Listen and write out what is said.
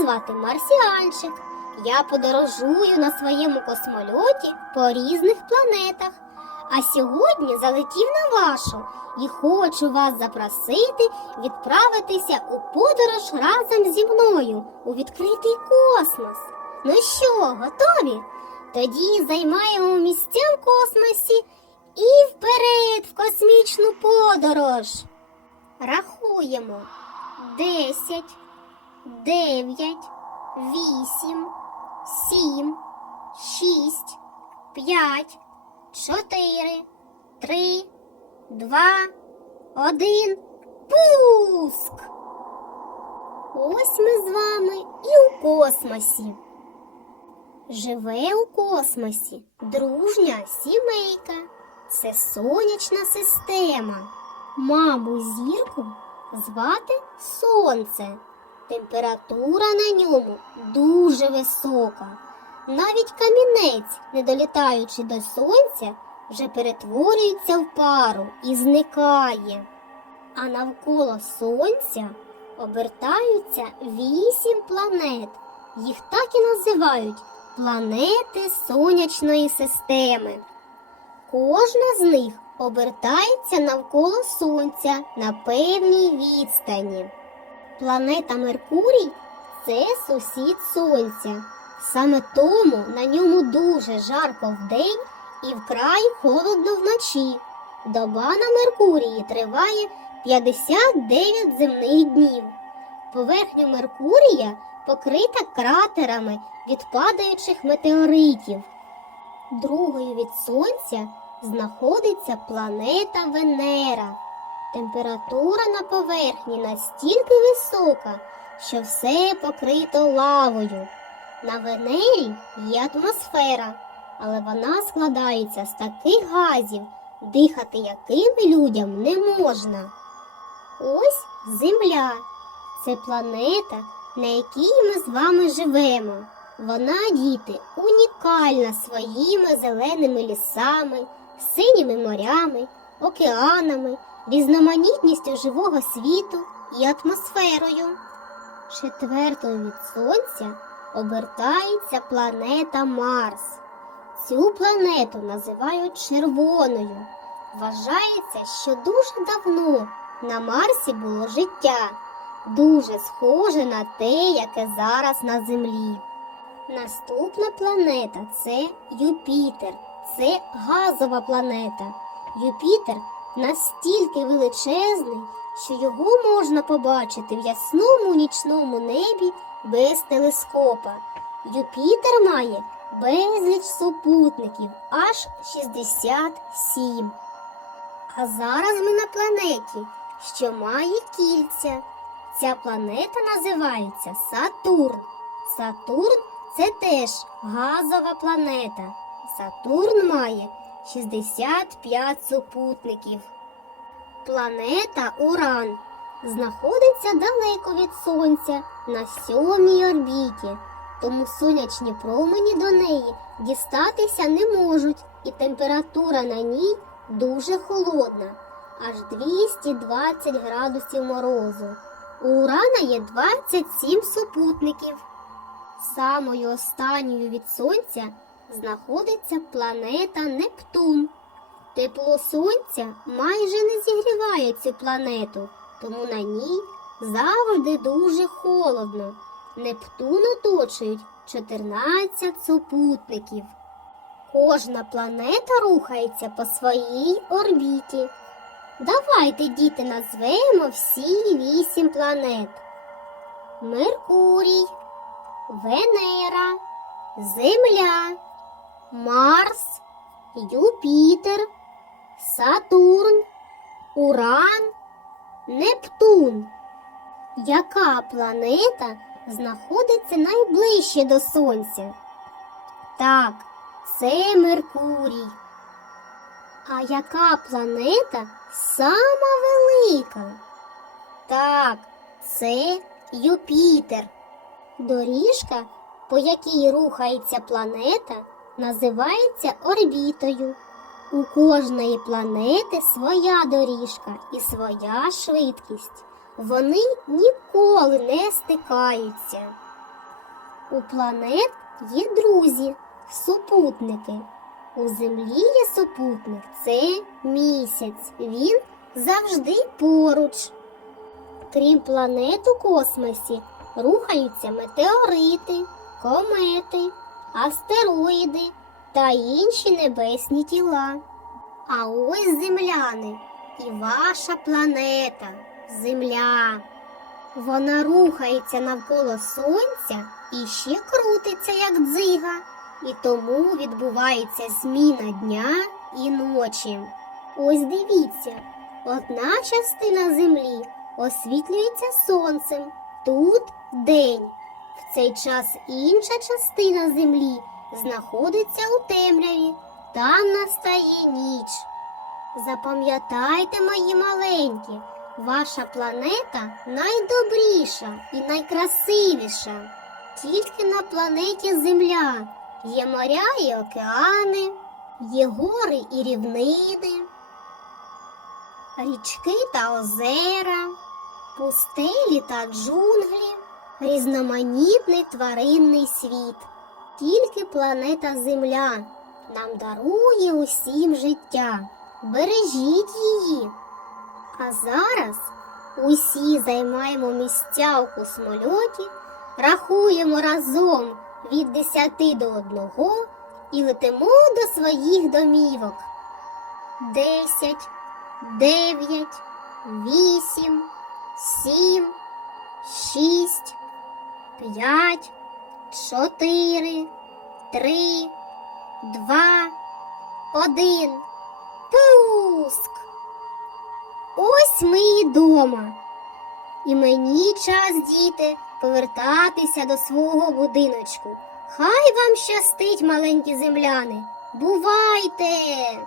звати Марсіанчик. Я подорожую на своєму космольоті по різних планетах. А сьогодні залетів на вашу і хочу вас запросити відправитися у подорож разом зі мною у відкритий космос. Ну що, готові? Тоді займаємо місця в космосі і вперед в космічну подорож. Рахуємо десять, дев'ять, вісім, сім, шість, п'ять, чотири, три, два, один. Пуск! Ось ми з вами і у космосі. Живе у космосі дружня сімейка. Це сонячна система. Маму зірку звати Сонце. Температура на ньому дуже висока. Навіть камінець, не долітаючи до сонця, вже перетворюється в пару і зникає. А навколо сонця обертаються вісім планет. Їх так і називають планети сонячної системи. Кожна з них обертається навколо Сонця на певній відстані. Планета Меркурій це сусід Сонця. Саме тому на ньому дуже жарко вдень і вкрай холодно вночі. Доба на Меркурії триває 59 земних днів. Поверхня Меркурія покрита кратерами від падаючих метеоритів. Другою від Сонця знаходиться планета Венера. Температура на поверхні настільки висока, що все покрито лавою. На Венері є атмосфера, але вона складається з таких газів, дихати якими людям не можна. Ось Земля це планета, на якій ми з вами живемо. Вона, діти, унікальна своїми зеленими лісами, синіми морями, океанами, різноманітністю живого світу і атмосферою. Четвертою від Сонця обертається планета Марс. Цю планету називають червоною. Вважається, що дуже давно на Марсі було життя, дуже схоже на те, яке зараз на Землі. Наступна планета це Юпітер. Це газова планета. Юпітер настільки величезний, що його можна побачити в ясному нічному небі без телескопа. Юпітер має безліч супутників, аж 67. А зараз ми на планеті, що має кільця. Ця планета називається Сатурн. Сатурн це теж газова планета. Сатурн має 65 супутників. Планета Уран знаходиться далеко від Сонця на сьомій орбіті, тому сонячні промені до неї дістатися не можуть, і температура на ній дуже холодна, аж 220 градусів морозу. У Урана є 27 супутників. Самою останньою від Сонця знаходиться планета Нептун. Тепло сонця майже не зігріває цю планету, тому на ній завжди дуже холодно. Нептун оточують 14 супутників. Кожна планета рухається по своїй орбіті. Давайте, діти, назвемо всі вісім планет: Меркурій, Венера, Земля, Марс, Юпітер, Сатурн, Уран, Нептун. Яка планета знаходиться найближче до Сонця? Так, це Меркурій. А яка планета сама велика? Так, це Юпітер. Доріжка, по якій рухається планета, називається орбітою. У кожної планети своя доріжка і своя швидкість. Вони ніколи не стикаються. У планет є друзі, супутники. У Землі є супутник це місяць. Він завжди поруч. Крім планет у космосі, рухаються метеорити, комети, астероїди та інші небесні тіла. А ось земляни і ваша планета Земля. Вона рухається навколо сонця і ще крутиться, як дзига, і тому відбувається зміна дня і ночі. Ось дивіться, одна частина землі освітлюється сонцем, тут день. В цей час інша частина землі знаходиться у темряві, там настає ніч. Запам'ятайте, мої маленькі, ваша планета найдобріша і найкрасивіша. Тільки на планеті Земля є моря і океани, є гори і рівнини, річки та озера, пустелі та джунглі, різноманітний тваринний світ. Тільки планета Земля нам дарує усім життя. Бережіть її. А зараз усі займаємо місця у космольоті, рахуємо разом від 10 до 1 і летимо до своїх домівок. 10, 9, 8, 7, 6, 5, 4, 3, 2, 1. Пуск! Ось ми і дома. І мені час, діти, повертатися до свого будиночку. Хай вам щастить, маленькі земляни. Бувайте!